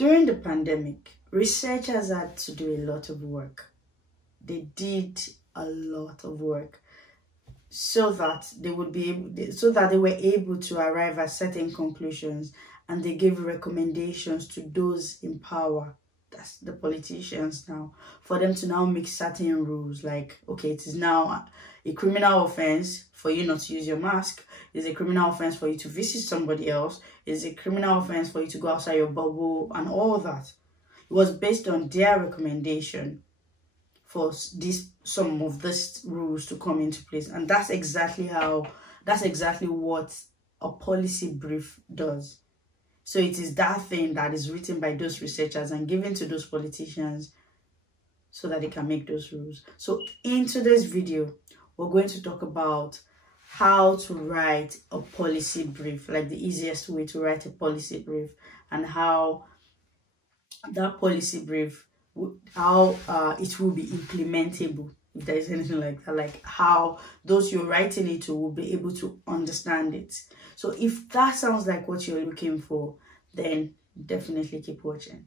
During the pandemic, researchers had to do a lot of work. They did a lot of work so that they would be able, so that they were able to arrive at certain conclusions, and they gave recommendations to those in power, that's the politicians now, for them to now make certain rules like, okay, it is now a criminal offense for you not to use your mask. It's a criminal offense for you to visit somebody else. It's a criminal offense for you to go outside your bubble and all that. It was based on their recommendation for some of these rules to come into place. And that's exactly what a policy brief does. So it is that thing that is written by those researchers and given to those politicians so that they can make those rules. So in today's video, we're going to talk about how to write a policy brief, like the easiest way to write a policy brief, and how that policy brief, how it will be implementable, if there is anything like that, like how those you're writing it to will be able to understand it. So if that sounds like what you're looking for, then definitely keep watching.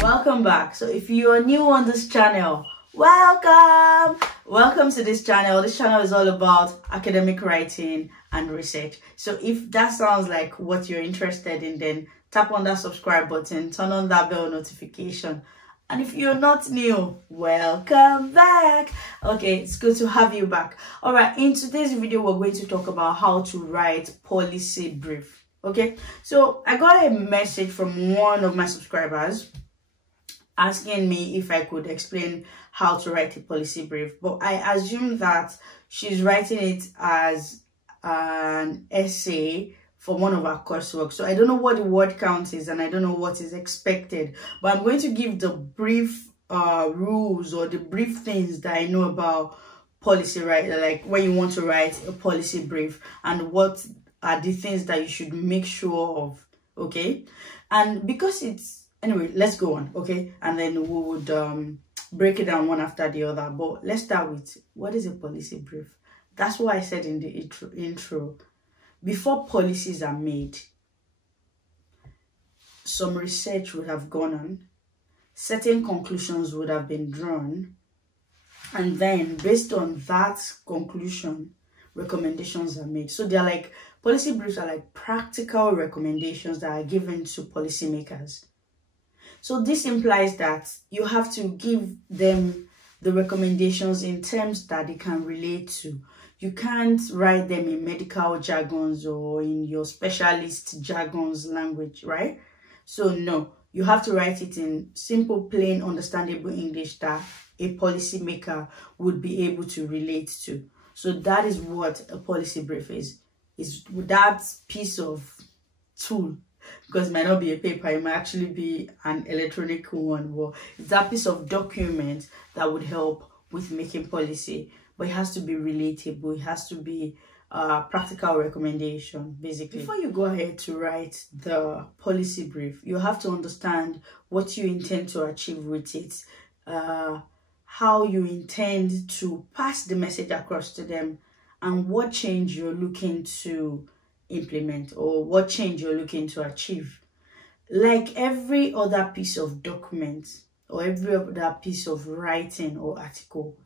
Welcome back. So if you are new on this channel, welcome to this channel. This channel is all about academic writing and research. So if that sounds like what you're interested in, then tap on that subscribe button, turn on that bell notification. And if you're not new, welcome back. Okay, it's good to have you back. All right, in today's video, we're going to talk about how to write policy brief. Okay, so I got a message from one of my subscribers asking me if I could explain how to write a policy brief, but I assume that she's writing it as an essay for one of our coursework. So I don't know what the word count is, and I don't know what is expected, but I'm going to give the brief rules or the brief things that I know about policy, right? Like when you want to write a policy brief, and what are the things that you should make sure of. Okay, and because it's, anyway, let's go on. Okay, and then we would break it down one after the other. But let's start with, what is a policy brief? That's what I said in the intro. Before policies are made, some research would have gone on, certain conclusions would have been drawn, and then based on that conclusion, recommendations are made. So they're like, policy briefs are like practical recommendations that are given to policymakers. So this implies that you have to give them the recommendations in terms that they can relate to. You can't write them in medical jargons or in your specialist jargons language, right? So no, you have to write it in simple, plain, understandable English that a policymaker would be able to relate to. So that is what a policy brief is that piece of tool, because it might not be a paper, it might actually be an electronic one. Well, it's that piece of document that would help with making policy. But it has to be relatable. It has to be practical recommendation, basically. Before you go ahead to write the policy brief, you have to understand what you intend to achieve with it, how you intend to pass the message across to them, and what change you're looking to implement or what change you're looking to achieve. Like every other piece of document or every other piece of writing or article,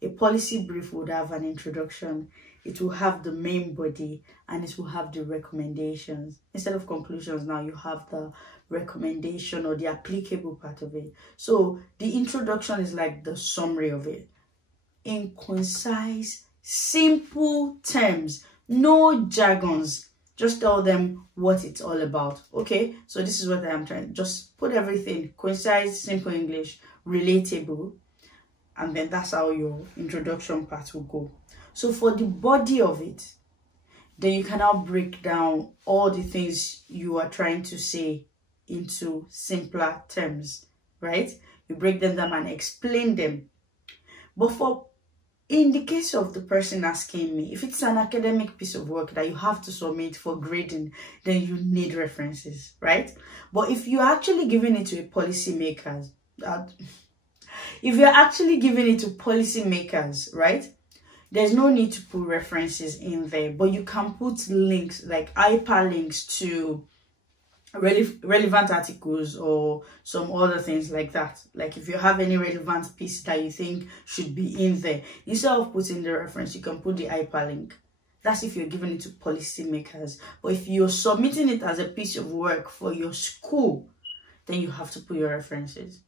a policy brief would have an introduction, it will have the main body, and it will have the recommendations. Instead of conclusions, now you have the recommendation or the applicable part of it. So the introduction is like the summary of it. In concise, simple terms, no jargons. Just tell them what it's all about. Okay, so this is what I'm trying. Just put everything concise, simple English, relatable. And then that's how your introduction part will go. So for the body of it, then you can now break down all the things you are trying to say into simpler terms, right? You break them down and explain them. But in the case of the person asking me, if it's an academic piece of work that you have to submit for grading, then you need references, right? But if you're actually giving it to a policymaker, if you're actually giving it to policymakers, right, there's no need to put references in there, but you can put links, like hyperlinks to relevant articles or some other things like that. Like if you have any relevant piece that you think should be in there, instead of putting the reference, you can put the hyperlink. That's if you're giving it to policymakers. But if you're submitting it as a piece of work for your school, then you have to put your references.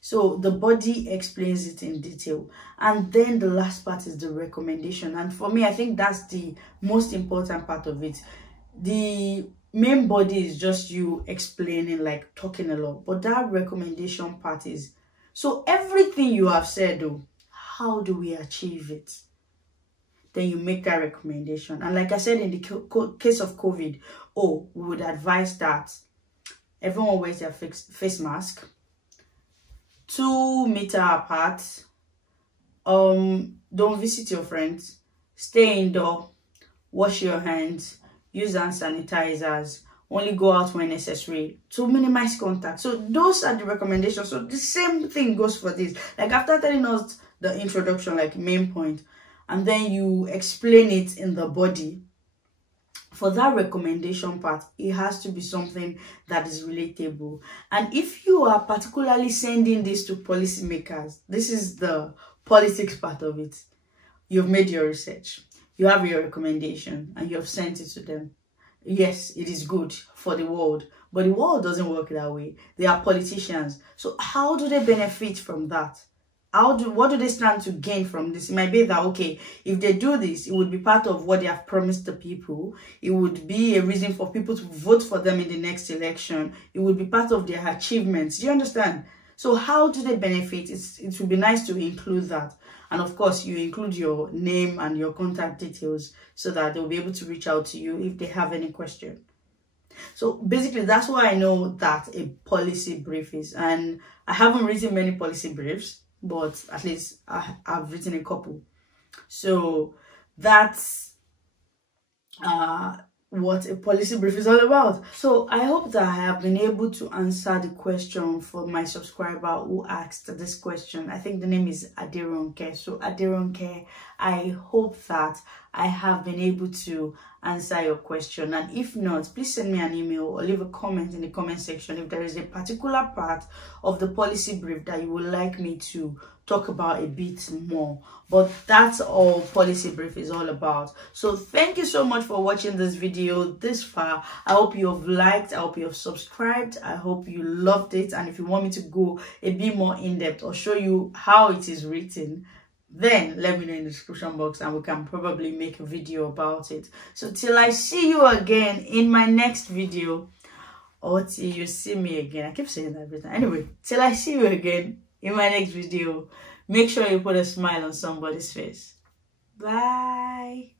So the body explains it in detail. And then the last part is the recommendation. And for me, I think that's the most important part of it. The main body is just you explaining, like talking a lot. But that recommendation part is, so everything you have said, though, how do we achieve it? Then you make that recommendation. And like I said, in the case of COVID, we would advise that everyone wears their face mask, 2 meters apart, don't visit your friends, stay indoor, wash your hands, use hand sanitizers, only go out when necessary to minimize contact. So those are the recommendations. So the same thing goes for this. Like after telling us the introduction, like main point, and then you explain it in the body, for that recommendation part, it has to be something that is relatable. And if you are particularly sending this to policymakers, this is the politics part of it. You've made your research, you have your recommendation, and you have sent it to them. Yes, it is good for the world, but the world doesn't work that way. They are politicians. So how do they benefit from that? What do they stand to gain from this? It might be that, okay, if they do this, it would be part of what they have promised the people. It would be a reason for people to vote for them in the next election. It would be part of their achievements. Do you understand? So how do they benefit? It would be nice to include that. And of course, you include your name and your contact details so that they'll be able to reach out to you if they have any question. So basically, that's why I know that a policy brief is. And I haven't written many policy briefs, but at least I've written a couple. So that's what a policy brief is all about. So I hope that I have been able to answer the question for my subscriber who asked this question. I think the name is Aderonke. So Aderonke, I hope that I have been able to answer your question. And if not, please send me an email or leave a comment in the comment section if there is a particular part of the policy brief that you would like me to talk about a bit more. But that's all policy brief is all about. So thank you so much for watching this video this far. I hope you have liked, I hope you have subscribed, I hope you loved it. And if you want me to go a bit more in depth or show you how it is written, then let me know in the description box and we can probably make a video about it. So till I see you again in my next video, or till you see me again, I keep saying that every time. Anyway, till I see you again in my next video, make sure you put a smile on somebody's face. Bye.